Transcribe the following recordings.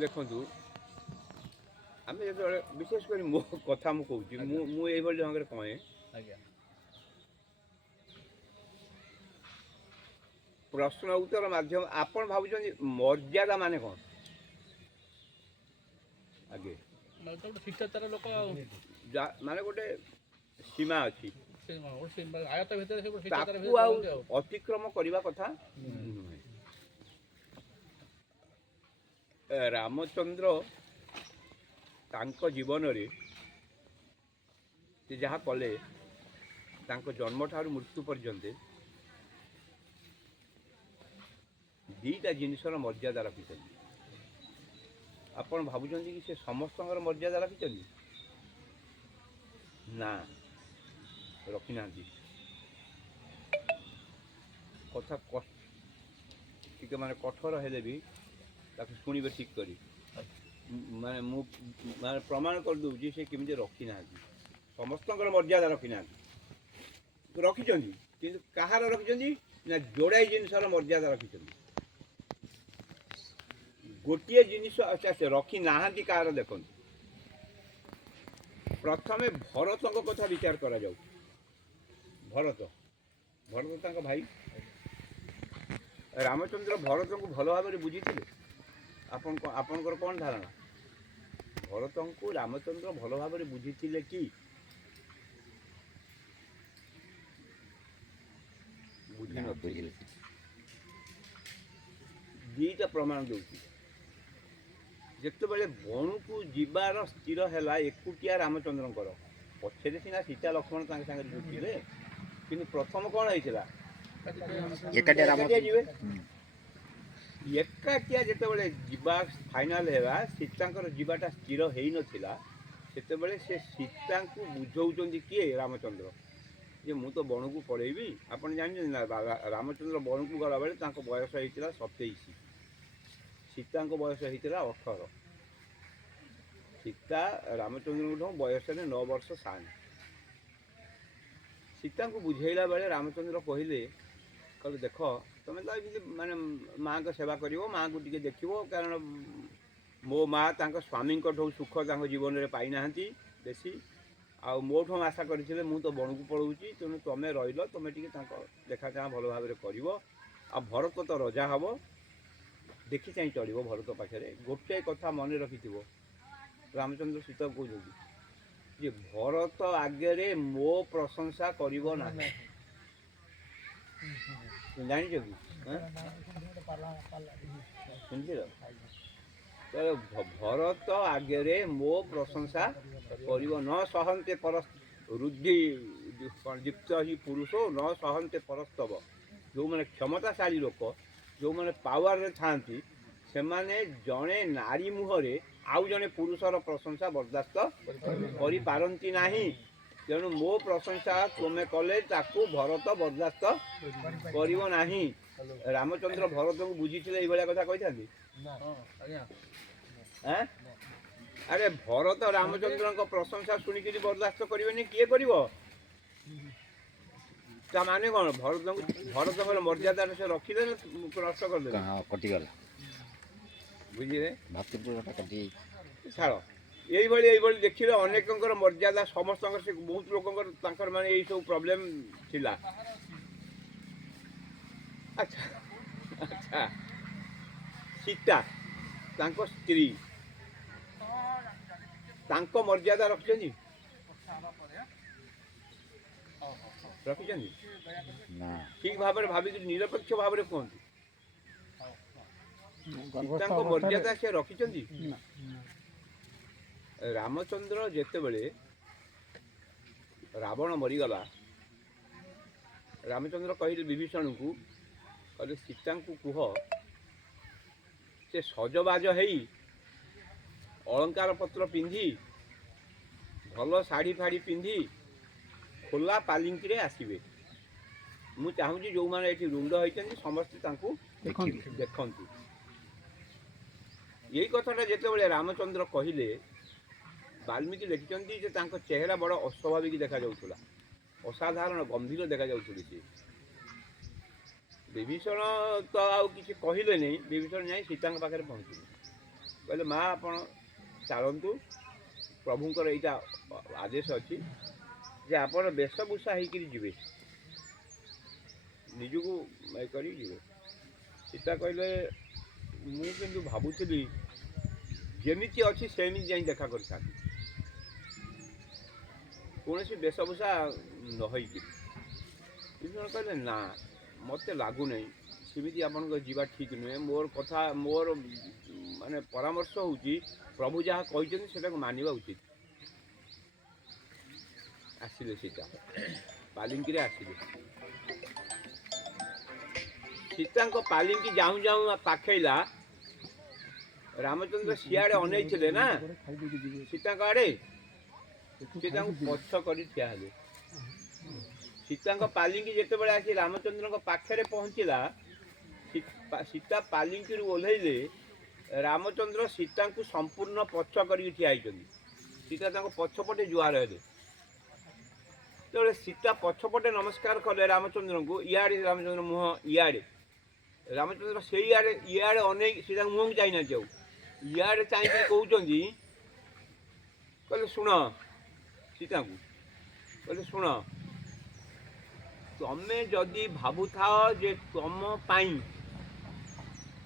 ଦେଖନ୍ତୁ ଆମେ ଯେତେବେଳେ ବିଶେଷ କରି ମୋ କଥା ମୁଁ କହୁଛି ମୁଁ ଏଇଭଳି ଢଙ୍ଗରେ କହେ ଆଜ୍ଞା ପ୍ରଶ୍ନ ଉତ୍ତର ମାଧ୍ୟମ ଆପଣ ଭାବୁଛନ୍ତି ମର୍ଯ୍ୟାଦା ମାନେ କ'ଣ? ଆଗେ ଗୋଟେ ଶିଷ୍ଟାଚାର ଲୋକ ମାନେ ଗୋଟେ ସୀମା ଅଛି, ଆୟତ ଭିତରେ ସେ ଗୋଟେ ଶିଷ୍ଟାଚାର ତାକୁ ଭିତରେ ଆଉ ଚଳନ୍ତି ଆଉ। ଅତିକ୍ରମ କରିବା କଥା ନୁହେଁ। ରାମଚନ୍ଦ୍ର ତାଙ୍କ ଜୀବନରେ ସେ ଯାହା କଲେ ତାଙ୍କ ଜନ୍ମଠାରୁ ମୃତ୍ୟୁ ପର୍ଯ୍ୟନ୍ତ ଦୁଇଟା ଜିନିଷର ମର୍ଯ୍ୟାଦା ରଖିଛନ୍ତି। ଆପଣ ଭାବୁଛନ୍ତି କି ସେ ସମସ୍ତଙ୍କର ମର୍ଯ୍ୟାଦା ରଖିଛନ୍ତି? ନା, ରଖିନାହାନ୍ତି। କଥା ଟିକେ ମାନେ କଠୋର ହେଲେ ବି ତାକୁ ଶୁଣିବେ ଠିକ୍ କରି। ମାନେ ମୁଁ ମାନେ ପ୍ରମାଣ କରିଦେଉଛି ସେ କେମିତି ରଖିନାହାନ୍ତି। ସମସ୍ତଙ୍କର ମର୍ଯ୍ୟାଦା ରଖିନାହାନ୍ତି, ରଖିଛନ୍ତି, କିନ୍ତୁ କାହାର ରଖିଛନ୍ତି ନା ଯୋଡ଼ାଏ ଜିନିଷର ମର୍ଯ୍ୟାଦା ରଖିଛନ୍ତି। ଗୋଟିଏ ଜିନିଷ ସେ ରଖି ନାହାନ୍ତି କାହାର ଦେଖନ୍ତୁ। ପ୍ରଥମେ ଭରତଙ୍କ କଥା ବିଚାର କରାଯାଉ। ଭରତ ତାଙ୍କ ଭାଇ। ରାମଚନ୍ଦ୍ର ଭରତଙ୍କୁ ଭଲ ଭାବରେ ବୁଝିଥିଲେ। ଆପଣଙ୍କର କ'ଣ ଧାରଣା? ଭରତଙ୍କୁ ରାମଚନ୍ଦ୍ର ଭଲ ଭାବରେ ବୁଝିଥିଲେ କି? ବୁଝିନଥିଲେ। ଦୁଇଟା ପ୍ରମାଣ ଦେଉଛି। ଯେତେବେଳେ ବଣକୁ ଯିବାର ସ୍ଥିର ହେଲା ଏକୁଟିଆ ରାମଚନ୍ଦ୍ରଙ୍କର, ପଛରେ ସିନା ସୀତା ଲକ୍ଷ୍ମଣ ତାଙ୍କ ସାଙ୍ଗରେ ଯୁଟିଲେ, କିନ୍ତୁ ପ୍ରଥମ କ'ଣ ହେଇଥିଲା? ଏକାଟିଆ ଯିବେ। ଏକାଟିଆ ଯେତେବେଳେ ଯିବା ଫାଇନାଲ ହେଲା, ସୀତାଙ୍କର ଯିବାଟା ସ୍ଥିର ହେଇନଥିଲା, ସେତେବେଳେ ସେ ସୀତାଙ୍କୁ ବୁଝଉଛନ୍ତି କିଏ? ରାମଚନ୍ଦ୍ର, ଯେ ମୁଁ ତ ବଣକୁ ପଳେଇବି। ଆପଣ ଜାଣିଛନ୍ତି ନା, ରାମଚନ୍ଦ୍ର ବଣକୁ ଗଲାବେଳେ ତାଙ୍କ ବୟସ ହେଇଥିଲା 27, ସୀତାଙ୍କ ବୟସ ହେଇଥିଲା 18। ସୀତା ରାମଚନ୍ଦ୍ରଙ୍କଠୁ ବୟସରେ 9 ବର୍ଷ ସାନ। ସୀତାଙ୍କୁ ବୁଝେଇଲା ବେଳେ ରାମଚନ୍ଦ୍ର କହିଲେ ଦେଖ, ତୁମେ ତ ଏମିତି ମାନେ ମାଆଙ୍କ ସେବା କରିବ, ମାଆଙ୍କୁ ଟିକେ ଦେଖିବ, କାରଣ ମୋ ମାଆ ତାଙ୍କ ସ୍ୱାମୀଙ୍କଠୁ ସୁଖ ତାଙ୍କ ଜୀବନରେ ପାଇନାହାନ୍ତି ବେଶୀ, ଆଉ ମୋଠୁ ଆଶା କରିଥିଲେ ମୁଁ ତ ବଣକୁ ପଳାଉଛି, ତେଣୁ ତୁମେ ରହିଲ, ତୁମେ ଟିକେ ତାଙ୍କ ଦେଖା ଚାହାଁ ଭଲ ଭାବରେ କରିବ। ଆଉ ଭରତ ତ ରଜା ହେବ, ଦେଖି ଚାହିଁ ଚଳିବ ଭରତ ପାଖରେ। ଗୋଟେ କଥା ମନେ ରଖିଥିବ, ରାମଚନ୍ଦ୍ର ସୀତାକୁ କହୁଛନ୍ତି ଯେ ଭରତ ଆଗରେ ମୋ ପ୍ରଶଂସା କରିବ ନାହିଁ। ଜାଣିଛ କି? ଶୁଣିଥିଲ? ଭରତ ଆଗରେ ମୋ ପ୍ରଶଂସା କରିବ। ନ ସହନ୍ତେ ରୁଦ୍ଧି ଯୁକ୍ତ ହିଁ ପୁରୁଷ ନ ସହନ୍ତେ ପରସ୍ତବ। ଯେଉଁମାନେ କ୍ଷମତାଶାଳୀ ଲୋକ, ଯେଉଁମାନେ ପାୱାରରେ ଥାଆନ୍ତି, ସେମାନେ ଜଣେ ନାରୀ ମୁହଁରେ ଆଉ ଜଣେ ପୁରୁଷର ପ୍ରଶଂସା ବରଦାସ୍ତ କରିପାରନ୍ତି ନାହିଁ। ତେଣୁ ମୋ ପ୍ରଶଂସା ତୁମେ କଲେ ତାକୁ ଭରତ ବରଦାସ୍ତ କରିବ ନାହିଁ। ରାମଚନ୍ଦ୍ର ଭରତଙ୍କୁ ବୁଝିଥିଲେ ଏଇଭଳିଆ କଥା କହିଥାନ୍ତି? ଆରେ ଭରତ ରାମଚନ୍ଦ୍ରଙ୍କ ପ୍ରଶଂସା ଶୁଣିକିରି ବରଦାସ୍ତ କରିବେନି, କିଏ କରିବ? ତା ମାନେ କ'ଣ? ଭରତଙ୍କର ମର୍ଯ୍ୟାଦାରେ ସେ ରଖିଲେ ନା ନଷ୍ଟ କରିଦେଲେ? କଟିଗଲା, ବୁଝିଲେ? ଛାଡ଼। ଏଇଭଳି ଦେଖିଲେ ଅନେକଙ୍କର ମର୍ଯ୍ୟାଦା ସମସ୍ତଙ୍କର, ସେ ବହୁତ ଲୋକଙ୍କର ତାଙ୍କର ମାନେ ଏଇସବୁ ପ୍ରୋବ୍ଲେମ୍ ଥିଲା। ଆଚ୍ଛା ଆଚ୍ଛା, ସୀତା ତାଙ୍କ ସ୍ତ୍ରୀ, ତାଙ୍କ ମର୍ଯ୍ୟାଦା ରଖିଛନ୍ତି? ରଖିଛନ୍ତି? ଠିକ୍ ଭାବରେ ଭାବିକି ନିରପେକ୍ଷ ଭାବରେ କୁହନ୍ତୁ, ସୀତାଙ୍କ ମର୍ଯ୍ୟାଦା ସେ ରଖିଛନ୍ତି? ରାମଚନ୍ଦ୍ର ଯେତେବେଳେ ରାବଣ ମରିଗଲା, ରାମଚନ୍ଦ୍ର କହିଲେ ବିଭୀଷଣଙ୍କୁ, କହିଲେ ସୀତାଙ୍କୁ କୁହ ସେ ସଜବାଜ ହେଇ ଅଳଙ୍କାର ପତ୍ର ପିନ୍ଧି ଭଲ ଶାଢ଼ୀ ଫାଢ଼ୀ ପିନ୍ଧି ଖୋଲା ପାଲିଙ୍କିରେ ଆସିବେ। ମୁଁ ଚାହୁଁଛି ଯେଉଁମାନେ ଏଠି ରୁଣ୍ଡ ହୋଇଛନ୍ତି ସମସ୍ତେ ତାଙ୍କୁ ଦେଖନ୍ତୁ। ଏଇ କଥାଟା ଯେତେବେଳେ ରାମଚନ୍ଦ୍ର କହିଲେ, ବାଲ୍ମୀକି ଲେଖିଛନ୍ତି ଯେ ତାଙ୍କ ଚେହେରା ବଡ଼ ଅସ୍ୱାଭାବିକ ଦେଖାଯାଉଥିଲା, ଅସାଧାରଣ ଗମ୍ଭୀର ଦେଖାଯାଉଥିଲେ ସିଏ। ବିଭୀଷଣ ତ ଆଉ କିଛି କହିଲେନି। ବିଭୀଷଣ ଯାଇ ସୀତାଙ୍କ ପାଖରେ ପହଞ୍ଚିଲେ, କହିଲେ ମା ଆପଣ ଚାଲନ୍ତୁ, ପ୍ରଭୁଙ୍କର ଏଇଟା ଆଦେଶ ଅଛି ଯେ ଆପଣ ବେଶଭୂଷା ହେଇକିରି ଯିବେ, ନିଜକୁ କରିକି ଯିବେ। ସୀତା କହିଲେ ମୁଁ କିନ୍ତୁ ଭାବୁଥିଲି ଯେମିତି ଅଛି ସେମିତି ଯାଇ ଦେଖା କରିଥାନ୍ତି, କୌଣସି ବେଶଭୂଷା ନ ହେଇକିରି। ବିଭୀଷଣ କହିଲେ ନା ମୋତେ ଲାଗୁନାହିଁ ସେମିତି ଆପଣଙ୍କ ଯିବା ଠିକ୍ ନୁହେଁ। ମୋର ମାନେ ପରାମର୍ଶ ହେଉଛି ପ୍ରଭୁ ଯାହା କହିଛନ୍ତି ସେଟାକୁ ମାନିବା ଉଚିତ। ଆସିଲେ ସୀତା, ପାଲିଙ୍କିରେ ଆସିଲେ। ସୀତାଙ୍କ ପାଲିଙ୍କି ଯାଉଁ ଯାଉଁ ପାଖେଇଲା, ରାମଚନ୍ଦ୍ର ସିଆଡ଼େ ଅନେଇଥିଲେ ନା ସୀତାଙ୍କ ଆଡ଼େ, ସେ ତାଙ୍କୁ ପଛ କରି ଠିଆ ହେଲେ। ସୀତାଙ୍କ ପାଲିଙ୍କି ଯେତେବେଳେ ଆସି ରାମଚନ୍ଦ୍ରଙ୍କ ପାଖରେ ପହଞ୍ଚିଲା, ସୀତା ପାଲିଙ୍କିରୁ ଓହ୍ଲେଇଲେ, ରାମଚନ୍ଦ୍ର ସୀତାଙ୍କୁ ସମ୍ପୂର୍ଣ୍ଣ ପଛ କରିକି ଠିଆ ହେଇଛନ୍ତି। ସୀତା ତାଙ୍କ ପଛପଟେ ଜୁହାର ହେଲେ। ଯେତେବେଳେ ସୀତା ପଛପଟେ ନମସ୍କାର କଲେ ରାମଚନ୍ଦ୍ରଙ୍କୁ, ଇଆଡ଼େ ରାମଚନ୍ଦ୍ର ମୁହଁ ଇଆଡ଼େ, ରାମଚନ୍ଦ୍ର ସେଇଆଡ଼େ ଇଆଡ଼େ ଅନେଇକି ସୀତାଙ୍କ ମୁହଁକୁ ଚାହିଁନାହାନ୍ତି, ଆଉ ଇଆଡ଼େ ଚାହିଁକି କହୁଛନ୍ତି, କହିଲେ ଶୁଣ, ସୀତାଙ୍କୁ କହିଲେ ଶୁଣ, ତମେ ଯଦି ଭାବୁଥାଅ ଯେ ତମ ପାଇଁ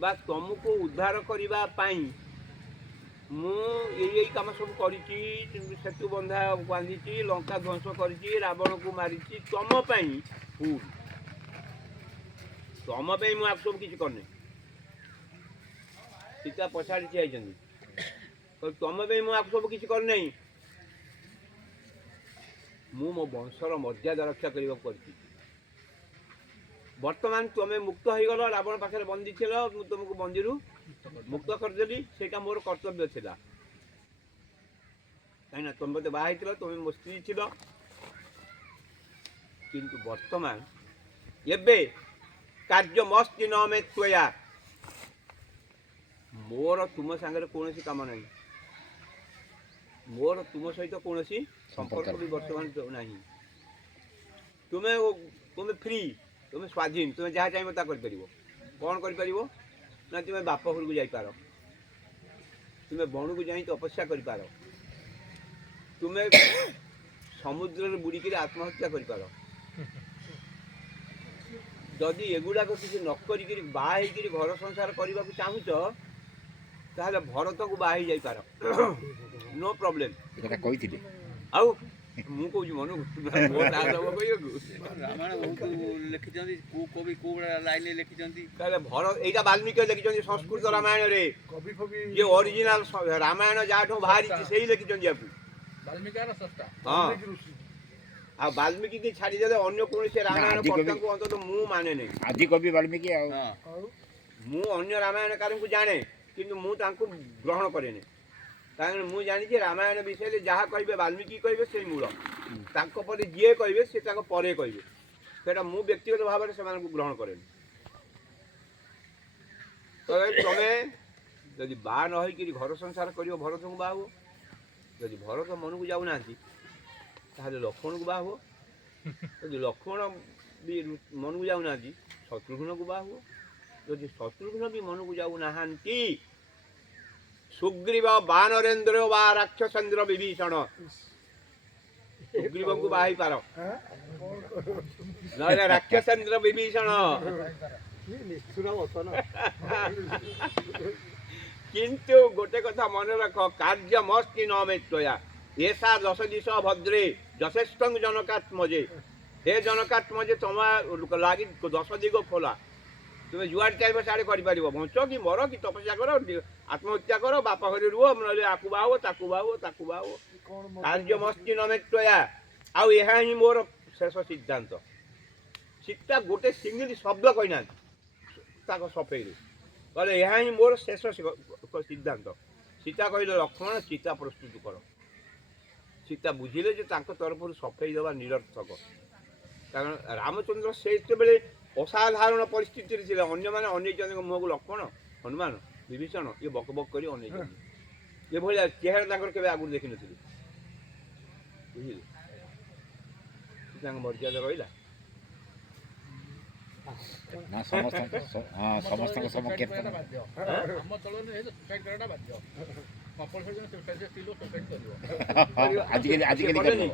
ବା ତମକୁ ଉଦ୍ଧାର କରିବା ପାଇଁ ମୁଁ ଏଇ କାମ ସବୁ କରିଛି, ସେତୁ ବନ୍ଧା ବାନ୍ଧିଛି, ଲଙ୍କା ଧ୍ୱଂସ କରିଛି, ରାବଣକୁ ମାରିଛି, ତମ ପାଇଁ ଭୁଲ, ତମ ପାଇଁ ମୁଁ ଆକୁ ସବୁ କିଛି କରିନି। ସୀତା ପଛାଡ଼ି ଠିଆ ହେଇଛନ୍ତି, ତମ ପାଇଁ ମୁଁ ଆକୁ ସବୁ କିଛି କରିନାହିଁ, ମୁଁ ମୋ ବଂଶର ମର୍ଯ୍ୟାଦା ରକ୍ଷା କରିବାକୁ କରିଛି। ବର୍ତ୍ତମାନ ତୁମେ ମୁକ୍ତ ହେଇଗଲ, ରାବଣ ପାଖରେ ବନ୍ଦୀ ଥିଲ, ମୁଁ ତୁମକୁ ବନ୍ଦୀରୁ ମୁକ୍ତ କରିଦେଲି, ସେଇଟା ମୋର କର୍ତ୍ତବ୍ୟ ଥିଲା। କାହିଁକିନା ତୁମେ ମୋତେ ବାହା ହେଇଥିଲ, ତୁମେ ମୋ ସ୍ତ୍ରୀ ଥିଲ, କିନ୍ତୁ ବର୍ତ୍ତମାନ ଏବେ କାର୍ଯ୍ୟମସ୍ତି ନ ମେ ତ୍ୱୟା, ମୋର ତୁମ ସାଙ୍ଗରେ କୌଣସି କାମ ନାହିଁ, ମୋର ତୁମ ସହିତ କୌଣସି ସମ୍ପର୍କ ବି ବର୍ତ୍ତମାନ ନାହିଁ। ତୁମେ ଫ୍ରି, ତୁମେ ସ୍ୱାଧୀନ, ତୁମେ ଯାହା ଚାହିଁବ ତାହା କରିପାରିବ। କ'ଣ କରିପାରିବ ନା ତୁମେ ବାପ ଘରକୁ ଯାଇପାର, ତୁମେ ବଣକୁ ଯାଇ ତପସ୍ୟା କରିପାର, ତୁମେ ସମୁଦ୍ରରେ ବୁଡ଼ିକିରି ଆତ୍ମହତ୍ୟା କରିପାର। ଯଦି ଏଗୁଡ଼ାକ କିଛି ନ କରିକିରି ବାହା ହେଇକିରି ଘର ସଂସାର କରିବାକୁ ଚାହୁଁଛ, ତାହେଲେ ଭରତକୁ ବାହା ହେଇଯାଇପାର, ନୋ ପ୍ରୋବ୍ଲେମ୍। ଏଟା କହିଥିଲି। ଆଉ ମୁଁ କହୁଛି ମନକୁ କହିବାକୁ, ରାମାୟଣ ବହୁତ ଲେଖିଛନ୍ତି, କୋଉ କବି କୋଉ ଲାଇନରେ ଲେଖିଛନ୍ତି। ତାହେଲେ ଏଇଟା ବାଲ୍ମୀକି ଲେଖିଛନ୍ତି ସଂସ୍କୃତ ରାମାୟଣରେ, ଯେ ଅରିଜିନାଲ ରାମାୟଣ ଯାହାଠୁ ବାହାରିଛି ସେଇ ଲେଖିଛନ୍ତି ୟାକୁ। ବାଲ୍ମୀକିର ସ୍ରଷ୍ଟା। ହଁ, ଆଉ ବାଲ୍ମୀକି ଛାଡ଼ିଦେଲେ ଅନ୍ୟ କୌଣସି ରାମାୟଣ କର୍ତ୍ତାଙ୍କୁ ଅନ୍ତତଃ ମୁଁ ମାନେ ନାହିଁ। ଆଦି କବି ବାଲ୍ମୀକି। ଆଉ ମୁଁ ଅନ୍ୟ ରାମାୟଣକାରଙ୍କୁ ଜାଣେ, କିନ୍ତୁ ମୁଁ ତାଙ୍କୁ ଗ୍ରହଣ କରେନି, କାରଣ ମୁଁ ଜାଣିଛି ରାମାୟଣ ବିଷୟରେ ଯାହା କହିବେ ବାଲ୍ମୀକି କହିବେ ସେଇ ମୂଳ, ତାଙ୍କ ପରେ ଯିଏ କହିବେ ସେ ତାଙ୍କ ପରେ କହିବେ, ସେଇଟା ମୁଁ ବ୍ୟକ୍ତିଗତ ଭାବରେ ସେମାନଙ୍କୁ ଗ୍ରହଣ କରେନି। ତମେ ଯଦି ବାହା ନ ହେଇକିରି ଘର ସଂସାର କରିବ, ଭରତଙ୍କୁ ବାହା ହୁଅ। ଯଦି ଭରତ ମନକୁ ଯାଉନାହାନ୍ତି, ତାହେଲେ ଲକ୍ଷ୍ମଣକୁ ବାହା ହୁଅ। ଯଦି ଲକ୍ଷ୍ମଣ ବି ମନକୁ ଯାଉନାହାନ୍ତି, ଶତ୍ରୁଘ୍ନକୁ ବାହା ହୁଅ। ଯଦି ଶତ୍ରୁଘ୍ନ ବି ମନକୁ ଯାଉନାହାନ୍ତି, ସୁଗ୍ରୀବ ବାନରେନ୍ଦ୍ର ବା ରାକ୍ଷସେନ୍ଦ୍ର ବିଭୀଷଣ, ସୁଗ୍ରୀବଙ୍କୁ ବାହା ହେଇପାର, ନହେଲେ ରାକ୍ଷସେନ୍ଦ୍ର ବିଭୀଷଣ। କିନ୍ତୁ ଗୋଟେ କଥା ମନେ ରଖ, କାର୍ଯ୍ୟମସ୍ତି ନ ମେ ତ୍ୱୟା, ଏସା ଦଶ ଦିଶ ଭଦ୍ରେ ଯଥେଷ୍ଟଂ ଜନକାତ୍ମଜେ। ହେ ଜନକାତ୍ମଜେ, ତମ ଲାଗି 10 ଦିଗ ଖୋଲା, ତୁମେ ଯୁଆଡ଼େ ଚାହିଁବ ସିଆଡ଼େ କରିପାରିବ। ବଞ୍ଚ କି ମର କି ତପସ୍ୟା କର, ଆତ୍ମହତ୍ୟା କର, ବାପା ଘରେ ରୁହ, ନହେଲେ ଆକୁ ବାହାବ, ତାକୁ ବାହାବ, ତାକୁ ବାହାବ। କାର୍ଯ୍ୟମସ୍ତି ନ ମେ ତ୍ୱୟା, ଆଉ ଏହା ହିଁ ମୋର ଶେଷ ସିଦ୍ଧାନ୍ତ। ସୀତା ଗୋଟେ ସିଙ୍ଗିଲ ଶବ୍ଦ କହିନାହାନ୍ତି ତାଙ୍କ ସଫେଇରେ, କହିଲେ ଏହା ହିଁ ମୋର ଶେଷ ସିଦ୍ଧାନ୍ତ। ସୀତା କହିଲେ ଲକ୍ଷ୍ମଣ ଚିତା ପ୍ରସ୍ତୁତ କର। ସୀତା ବୁଝିଲେ ଯେ ତାଙ୍କ ତରଫରୁ ସଫେଇ ଦେବା ନିରର୍ଥକ, କାରଣ ରାମଚନ୍ଦ୍ର ସେତେବେଳେ ଅସାଧାରଣ ପରିସ୍ଥିତିରେ ଥିଲେ। ଅନ୍ୟମାନେ ଅନେଇଛନ୍ତି ମୁହଁକୁ, ଲକ୍ଷ୍ମଣ, ହନୁମାନ, ବିଭୀଷଣ ଇଏ ବକ ବକ କରି ଅନେଇଛନ୍ତି। ଏଭଳିଆ ଚେହେରା ତାଙ୍କର କେବେ ଆଗରୁ ଦେଖିନଥିଲେ, ବୁଝିଲେ। ତାଙ୍କ ମର୍ଯ୍ୟାଦା ରହିଲା। ନା ସମସ୍ତଙ୍କ ହଁ ସମସ୍ତଙ୍କ ସମ ସୁସାଇଡ୍ କେତେ କରିବାଟା ବାଧ୍ୟ ଆମ ଦଳରେ ହେଲେ ସୁସାଇଡ୍ କରିବାଟା ବାଧ୍ୟ କମ୍ପଲସରି ଜଣେ ସୁସାଇଡ୍ ସ୍ତ୍ରୀ ଲୋକ ସୁସାଇଡ୍ କରିବ ଆଜିକାଲି କଲେନି?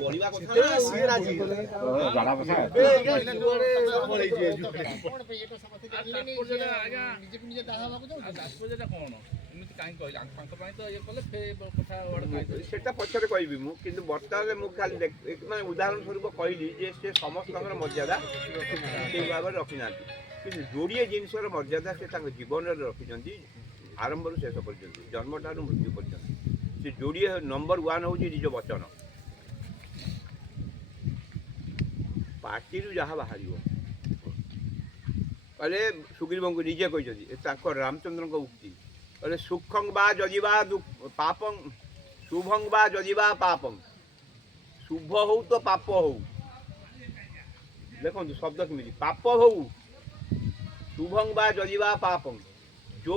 ବଢିବା କଥା ନା। ଜଣା କଥା ତାତ୍ପର୍ଯ୍ୟଟା କ'ଣ ଏମିତି କାହିଁକି କହିଲେ ତାଙ୍କ ପାଇଁ ତ ଇଏ କଲେ ଫେ କଥା କାହିଁକି ସେଟା ପଛରେ କହିବି ମୁଁ, କିନ୍ତୁ ବର୍ତ୍ତମାନ ମୁଁ ଖାଲି ମାନେ ଉଦାହରଣ ସ୍ୱରୂପ କହିଲି ଯେ ସେ ସମସ୍ତଙ୍କର ମର୍ଯ୍ୟାଦା ସେଇ ଭାବରେ ରଖିନାହାନ୍ତି, କିନ୍ତୁ ଯୋଡ଼ିଏ ଜିନିଷର ମର୍ଯ୍ୟାଦା ସେ ତାଙ୍କ ଜୀବନରେ ରଖିଛନ୍ତି ଆରମ୍ଭରୁ ଶେଷ ପର୍ଯ୍ୟନ୍ତ, ଜନ୍ମଠାରୁ ମୃତ୍ୟୁ ପର୍ଯ୍ୟନ୍ତ। ସେ ଯୋଡ଼ିଏ ନମ୍ବର ୱାନ୍ ହେଉଛି ନିଜ ବଚନ। ପାଟିରୁ ଯାହା ବାହାରିବ କହିଲେ ସୁଗ୍ରୀବଙ୍କୁ ନିଜେ କହିଛନ୍ତି, ତାଙ୍କ ରାମଚନ୍ଦ୍ରଙ୍କ ଉକ୍ତି କହିଲେ ସୁଖଂ ବା ଯଦିବା ପାପଂ ଶୁଭଂ ବା ଯଦିବା ପାପଂ, ଶୁଭ ହଉ ତ ପାପ ହଉ, ଦେଖନ୍ତୁ ଶବ୍ଦ କେମିତି, ପାପ ହଉ ଶୁଭଂ ବା ଯଦିବା ପାପଂ, ଯୋ